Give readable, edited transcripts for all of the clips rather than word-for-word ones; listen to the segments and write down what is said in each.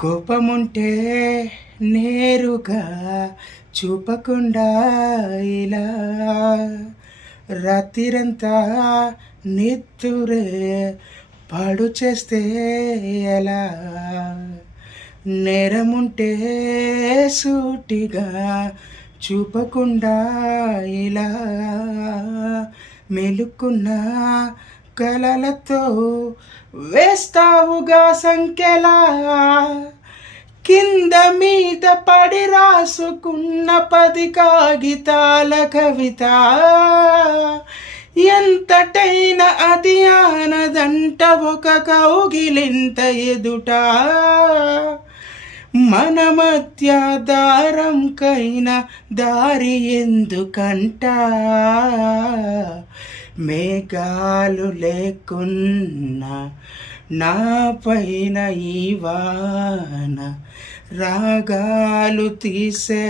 కోపముంటే నేరుగా చూపకుండా ఇలా రాత్రిరంతా నిద్దురే పాడు చేస్తే ఎలా నేరముంటే సూటిగా చూపకుండా ఇలా మెలుకున్న కలలతో వేస్తావుగా సంఖ్యలా కింద మీద పడి రాసుకున్న 10 కాగితాల కవిత ఎంతటైనా అది ఆనదంట ఒక కౌగిలింత ఎదుట మన మధ్య దారంకైనా దారి ఎందుకంట మేఘాలు లేకున్నా నా పైన ఈ వాన రాగాలు తీసే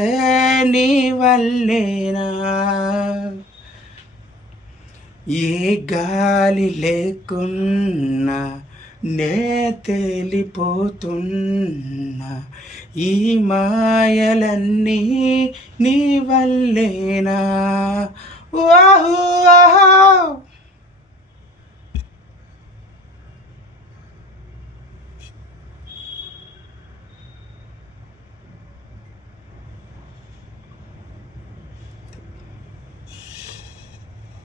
నీ వల్లేనా ఏ గాలి లేకున్నా నే తేలిపోతున్నా ఈ మాయలన్నీ నీ వల్లేనా వాహు